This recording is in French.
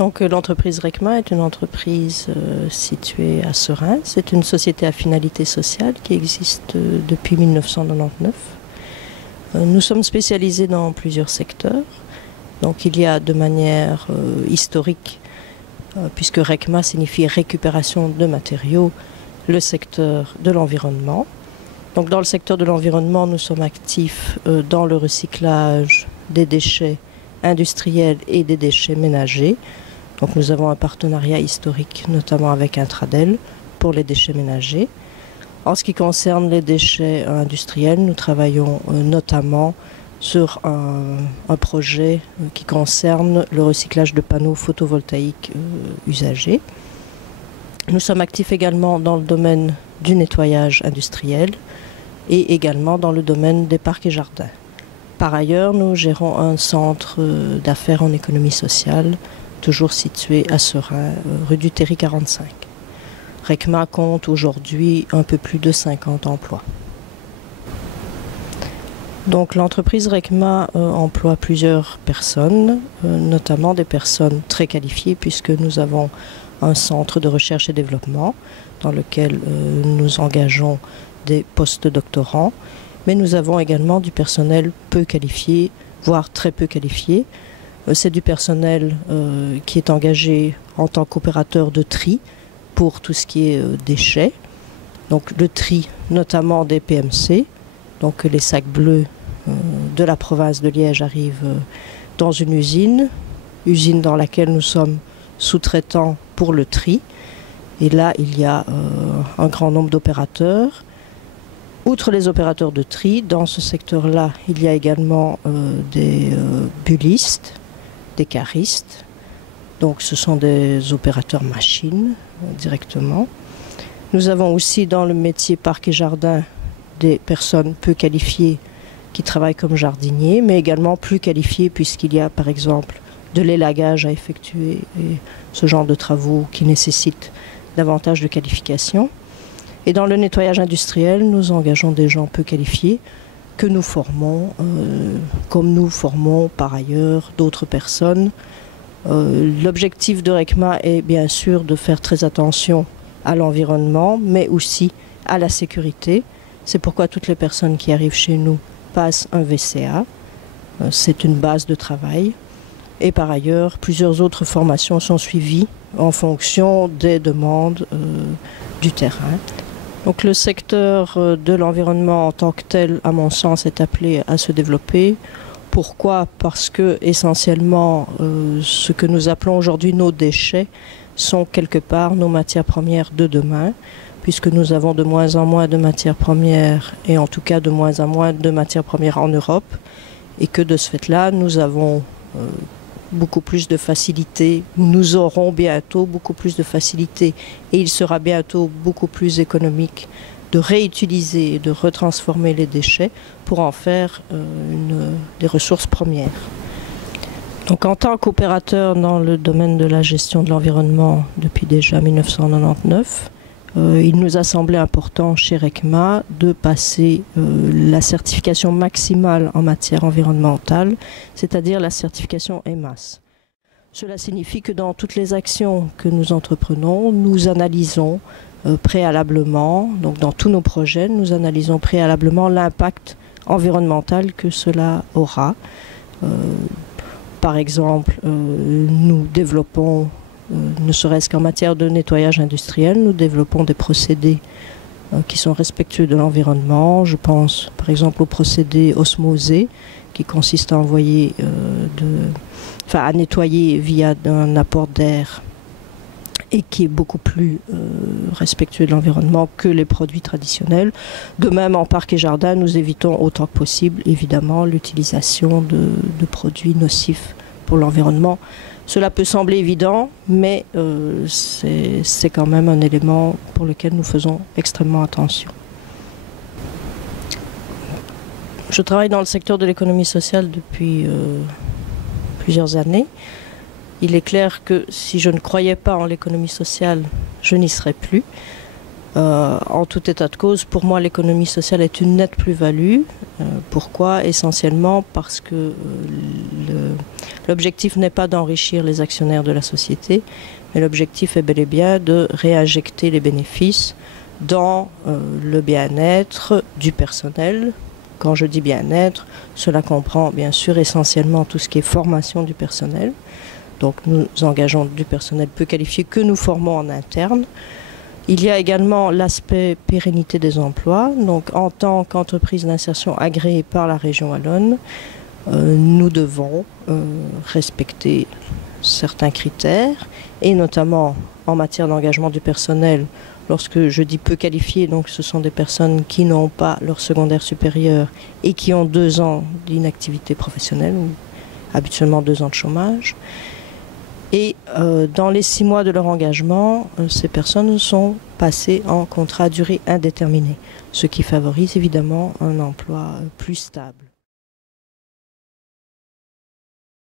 Donc l'entreprise RECMA est une entreprise située à Seraing. C'est une société à finalité sociale qui existe depuis 1999. Nous sommes spécialisés dans plusieurs secteurs. Donc il y a de manière historique, puisque RECMA signifie récupération de matériaux, le secteur de l'environnement. Donc dans le secteur de l'environnement, nous sommes actifs dans le recyclage des déchets industriels et des déchets ménagers. Donc nous avons un partenariat historique, notamment avec Intradel, pour les déchets ménagers. En ce qui concerne les déchets industriels, nous travaillons notamment sur un projet qui concerne le recyclage de panneaux photovoltaïques usagés. Nous sommes actifs également dans le domaine du nettoyage industriel et également dans le domaine des parcs et jardins. Par ailleurs, nous gérons un centre d'affaires en économie sociale, toujours situé à Seraing, rue du Terry 45. RECMA compte aujourd'hui un peu plus de 50 emplois. Donc l'entreprise RECMA emploie plusieurs personnes, notamment des personnes très qualifiées, puisque nous avons un centre de recherche et développement dans lequel nous engageons des post-doctorants, mais nous avons également du personnel peu qualifié, voire très peu qualifié. C'est du personnel qui est engagé en tant qu'opérateur de tri pour tout ce qui est déchets. Donc le tri notamment des PMC, donc les sacs bleus de la province de Liège arrivent dans une usine dans laquelle nous sommes sous-traitants pour le tri. Et là, il y a un grand nombre d'opérateurs. Outre les opérateurs de tri, dans ce secteur-là, il y a également des bullistes, des caristes. Donc ce sont des opérateurs machines directement. Nous avons aussi dans le métier parc et jardin des personnes peu qualifiées qui travaillent comme jardiniers, mais également plus qualifiées puisqu'il y a par exemple de l'élagage à effectuer et ce genre de travaux qui nécessitent davantage de qualification. Et dans le nettoyage industriel, nous engageons des gens peu qualifiés que nous formons, comme nous formons par ailleurs d'autres personnes. L'objectif de RECMA est bien sûr de faire très attention à l'environnement, mais aussi à la sécurité. C'est pourquoi toutes les personnes qui arrivent chez nous passent un VCA. C'est une base de travail. Et par ailleurs, plusieurs autres formations sont suivies en fonction des demandes du terrain. Donc le secteur de l'environnement en tant que tel, à mon sens, est appelé à se développer. Pourquoi? Parce que essentiellement, ce que nous appelons aujourd'hui nos déchets sont quelque part nos matières premières de demain, puisque nous avons de moins en moins de matières premières, et en tout cas de moins en moins de matières premières en Europe, et que de ce fait-là, nous avons beaucoup plus de facilité, nous aurons bientôt beaucoup plus de facilité, et il sera bientôt beaucoup plus économique de réutiliser et de retransformer les déchets pour en faire des ressources premières. Donc en tant qu'opérateur dans le domaine de la gestion de l'environnement depuis déjà 1999, il nous a semblé important chez RECMA de passer la certification maximale en matière environnementale, c'est-à-dire la certification EMAS. Cela signifie que dans toutes les actions que nous entreprenons, nous analysons préalablement, donc dans tous nos projets, nous analysons préalablement l'impact environnemental que cela aura. Par exemple, nous développons, ne serait-ce qu'en matière de nettoyage industriel, nous développons des procédés qui sont respectueux de l'environnement. Je pense par exemple au procédé osmosé qui consiste à envoyer, à nettoyer via un apport d'air et qui est beaucoup plus respectueux de l'environnement que les produits traditionnels. De même, en parc et jardin, nous évitons autant que possible, évidemment, l'utilisation de produits nocifs pour l'environnement. Cela peut sembler évident, mais c'est quand même un élément pour lequel nous faisons extrêmement attention. Je travaille dans le secteur de l'économie sociale depuis plusieurs années. Il est clair que si je ne croyais pas en l'économie sociale, je n'y serais plus. En tout état de cause, pour moi, l'économie sociale est une nette plus-value. Pourquoi? Essentiellement parce que L'objectif n'est pas d'enrichir les actionnaires de la société, mais l'objectif est bel et bien de réinjecter les bénéfices dans le bien-être du personnel. Quand je dis bien-être, cela comprend bien sûr essentiellement tout ce qui est formation du personnel. Donc nous engageons du personnel peu qualifié que nous formons en interne. Il y a également l'aspect pérennité des emplois. Donc en tant qu'entreprise d'insertion agréée par la région wallonne, nous devons respecter certains critères, et notamment en matière d'engagement du personnel. Lorsque je dis peu qualifié, donc ce sont des personnes qui n'ont pas leur secondaire supérieur et qui ont 2 ans d'inactivité professionnelle, ou habituellement 2 ans de chômage. Et dans les 6 mois de leur engagement, ces personnes sont passées en contrat à durée indéterminée, ce qui favorise évidemment un emploi plus stable.